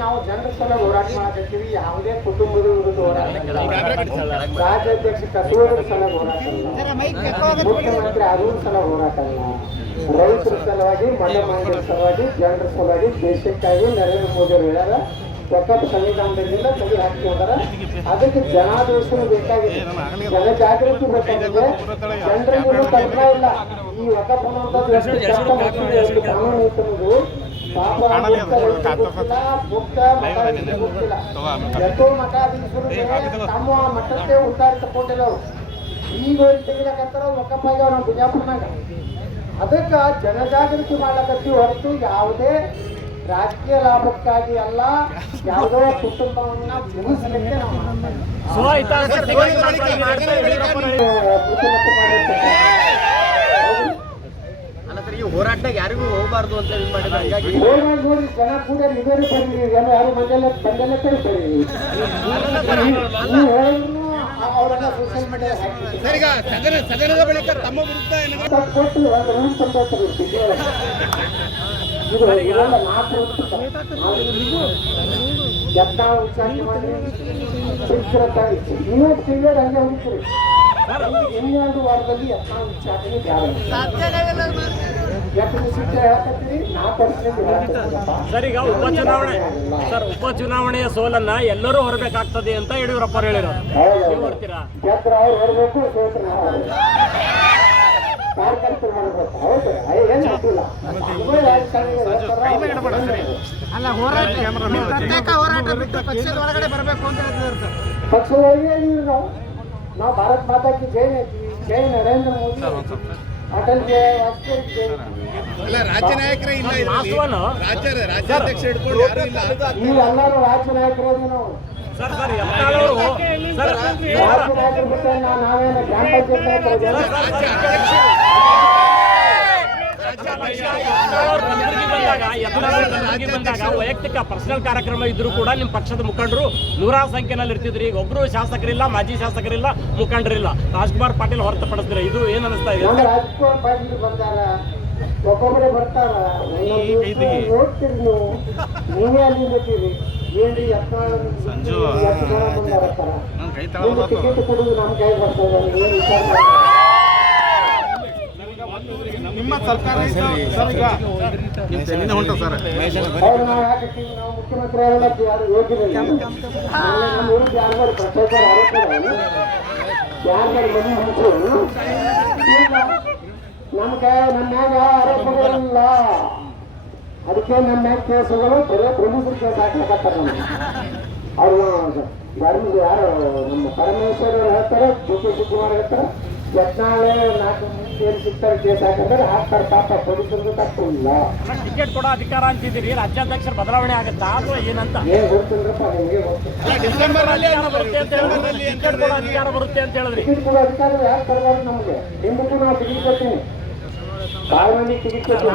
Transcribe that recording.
ನಾವು ಜನರ ಸಲ ಹೋರಾಟ ಮಾಡಕತ್ತೀವಿ ಯಾವುದೇ ಕುಟುಂಬದ ವಿರುದ್ಧ ಹೋರಾಟ. ರಾಜ್ಯಾಧ್ಯಕ್ಷ ಕಸೂರ ಸಲ ಹೋರಾಟ ಮುಖ್ಯಮಂತ್ರಿ ಅರುಣ್ ಸಲ ಹೋರಾಟ ರೈತರ ಸಲುವಾಗಿ ಮನೆ ಮಂದಿರ ಸಲುವಾಗಿ, ಜನರ ಸಲುವಾಗಿ ದೇಶಕ್ಕಾಗಿ ನರೇಂದ್ರ ಮೋದಿ ಅವರು ಹೇಳ್ಯಾರ ಒಕ್ಕಟ್ಟು ಸಂವಿಧಾನದಿಂದ ತೆಗೆ ಹಾಕಿಕೊಂಡಾರ ಅದಕ್ಕೆ ಜನಾದೇಶನೂ ಬೇಕಾಗಿದೆ. ಜನಜಾಗೃತಿ ಬೇಕಾಗಿದೆ ಜನರಿಗೆ ತಂತ್ರ ಇಲ್ಲ. ಈ ಎಷ್ಟು ಎಷ್ಟು ಕಾನೂನು ಪಾಪ ಮುಕ್ತ. ಎಷ್ಟೋ ಮಠಾಧೀಶರು ತಮ್ಮ ಮಠಕ್ಕೆ ಉದ್ದಾರ ತಗೊಂಡಿಲ್ಲ ಈಗ ತೆಗಿಲಕತ್ತಾರ ಒಕ್ಕಪ್ಪಾಗ್ಯಾವ ನಾವು ಬಿಜಾಪುರ್ನಾಗ. ಅದಕ್ಕೆ ಜನಜಾಗೃತಿ ಮಾಡ್ಲಕತ್ತೀವಿ ಹೊರತು ಯಾವುದೇ ರಾಜಕೀಯ ಲಾಭಕ್ಕಾಗಿ ಅಲ್ಲ ಯಾವುದೋ ಕುಟುಂಬವನ್ನ ಮುಗಿಸಲಿಕ್ಕೆ ಈ ಹೋರಾಟದಾಗ ಯಾರಿಗೂ ಹೋಗಬಾರ್ದು ಅಂತ ಹೇಳಿ ಮಾಡಿದ್ರೆ ಹಾಗಾಗಿ ನೋಡಿ ಜನ ಕೂಡ ಯಾರು ಬಂದೆಲ್ಲ ಬಂದೆಲ್ಲ ಕೈ ಬರೀರಿ ನೀವು ಹೇಳಿದ್ರು ಅವರೆಲ್ಲ ಸೋಷಿಯಲ್ ಮೀಡಿಯಾ ಹಾಕಿ ಸದನ ಸದನದ ಬಳಿಕ ತಮ್ಮ ವಿರುದ್ಧ ಏನಾದ್ರು ಕೊಟ್ಟು ಒಂದು ರೂಲ್ ತಂದಿರ್ತಾರೆ ಚುನಾವಣೆ ಇನ್ನೆರಡು ವಾರದಲ್ಲಿ ವರ್ಷದಿಂದ ಹೇಳಕತ್ತೀರಪ್ಪ ಸರ್ ಈಗ ಉಪಚುನಾವಣೆ ಸರ್ ಉಪಚುನಾವಣೆಯ ಸೋಲನ್ನ ಎಲ್ಲರೂ ಹೊರಬೇಕಾಗ್ತದೆ ಅಂತ ಯಡಿಯೂರಪ್ಪ ಹೇಳಿರೋದು ನೀವು ಅವ್ರು. ಕಾರ್ಯಕರ್ತರು ಮಾಡಬೇಕು ಹೌದು ಏನು ಹೇಳ್ತಾರ, ಅಲ್ಲ ಹೋರಾಟ. ಪ್ರತ್ಯೇಕ ಹೋರಾಟ ಬಿಟ್ಟು ಪಕ್ಷದ ಒಳಗಡೆ ಬರಬೇಕು ಅಂತ ಸರ್ ಇಲ್ಲ ನಾವು ನಾವು ಭಾರತ್ ಮಾತಾಕಿ ಜೈ ಜೈ ನರೇಂದ್ರ ಮೋದಿ. ಅಟಲ್ ಜೈ ವಾಜಪೇಯಿ ಜೈ. ಅಲ್ಲ ರಾಜ್ಯ ನಾಯಕರೇ ಇಲ್ಲ ರಾಜ್ಯ ರಾಜ್ಯಾಧ್ಯಕ್ಷ ಹಿಡ್ಕೊಂಡು ಯಾರು ಇಲ್ಲ? ನೀವು ಎಲ್ಲರೂ ರಾಜ್ಯ ನಾಯಕರೋದು ನಾವು. ಸರ್ ಸರ್ ಯತ್ನಾಳವರು ಸರ್ ರಾಜ್ಯ ನಾಯಕರು ಬಿಟ್ಟರೆ ನಾವು ನಾವೇನು ಗ್ರಾಮ ಪಂಚಾಯತ್ ಬಂದಾಗ ಕಲಬುರಗಿ ಬಂದಾಗ ವೈಯಕ್ತಿಕ ಪರ್ಸನಲ್ ಕಾರ್ಯಕ್ರಮ ಇದ್ರು ಕೂಡ ನಿಮ್ಮ ಪಕ್ಷದ ಮುಖಂಡರು ನೂರಾರು ಸಂಖ್ಯೆನಲ್ಲಿ ಇರ್ತಿದ್ರು. ಈಗ ಒಬ್ರು ಶಾಸಕರಿಲ್ಲ ಮಾಜಿ ಶಾಸಕರಿಲ್ಲ ಮುಖಂಡರಿಲ್ಲ. ರಾಜ್ಕುಮಾರ್ ಪಾಟೀಲ್ ಹೊರತುಪಡಿಸಿದ್ರೆ ಇದು ಏನ್ ಅನಿಸ್ತಾ ಇದೆ? ಒಬ್ಬೊಬ್ಬರೇ ಬರ್ತಾರ. ನೀವು ಅಲ್ಲಿ ಬರ್ತೀರಿ ಏನ್ರಿ ಯತ್ನಾಳ ಯತ್ನಾಳ ಬಂದಾರತ್ತಾರ ನಿಮ್ಗೆ ಟಿಕೆಟ್ ಕೊಡುದು ನಮ್ಮ ಕೈ ಬರ್ತದೆ ಏನು ವಿಚಾರ ನಿಮ್ಮ ಸರ್ಕಾರ ಸರ್ ಈಗ? ನಿಮ್ಮ ತೆಲಿನ ಹೊಂಟ ಸರ್. ನಾವು ಯಾಕೆ ನಾವು ಮುಖ್ಯಮಂತ್ರಿ ಆಗಲ್ಲ ಯಾರು ಯೋಗ್ಯರಿಲ್ಲ ನಮ್ಮ ಊರಿಗೆ ಯಾರು ಭ್ರಷ್ಟಾಚಾರ ಆರೋಪ ಯಾರು ಮನೆ ನಮ್ಮ ನಮ್ಮ ಮ್ಯಾಗ ಆರೋಪಗಳಿಲ್ಲ ಅದಕ್ಕೆ ನಮ್ಮ ಕೇಸುಗಳು ಬರೀ ಪೊಲೀಸರು ಕೇಸ್ ಹಾಕ್ಲಿಕ್ಕೆ ನಮ್ಗೆ ಅವ್ರು ಯಾರು ನಮ್ಮ ಪರಮೇಶ್ವರ್ ಅವ್ರು ಹೇಳ್ತಾರೆ ಡಿ ಕೆ ಶಿವಕುಮಾರ್ ಹೇಳ್ತಾರೆ ಯತ್ನಾಳೆ ನಾಲ್ಕು ಏನ್ ಸಿಗ್ತಾರೆ ಕೇಸ್ ಹಾಕಿದ್ರೆ ಹಾಕ್ತಾರೆ ಪಾಪ ಪೊಲೀಸರಿಗೂ ತಪ್ಪು ಇಲ್ಲ ಟಿಕೆಟ್ ಕೊಡೋ ಅಧಿಕಾರ ಅಂತಿದ್ದೀರಿ ರಾಜ್ಯಾಧ್ಯಕ್ಷರ ಬದಲಾವಣೆ ಆಗುತ್ತಾ ಅಥವಾ ಏನಂತ? ಏನ್ ಗೊತ್ತಿಲ್ಲರಪ್ಪ ನಿಮಗೆ ಅಂತ ಟಿಕೆಟ್ ಕೊಡೋ ಅಧಿಕಾರ ಬರುತ್ತೆ ಅಂತ ಹೇಳಿದ್ರಿ. ಟಿಕೆಟ್ ಕೊಡೋ ಅಧಿಕಾರ ಯಾಕೆ ಕೊಡಬಾರ್ದು ನಮಗೆ? ನಿಮಗೂ ನಾವು ಟಿಕೆಟ್ ಕೊಡ್ತೀನಿ. ಭಾಳ ಮಂದಿ ಟಿಕೆಟ್ ಕೊಡ್ತೀನಿ.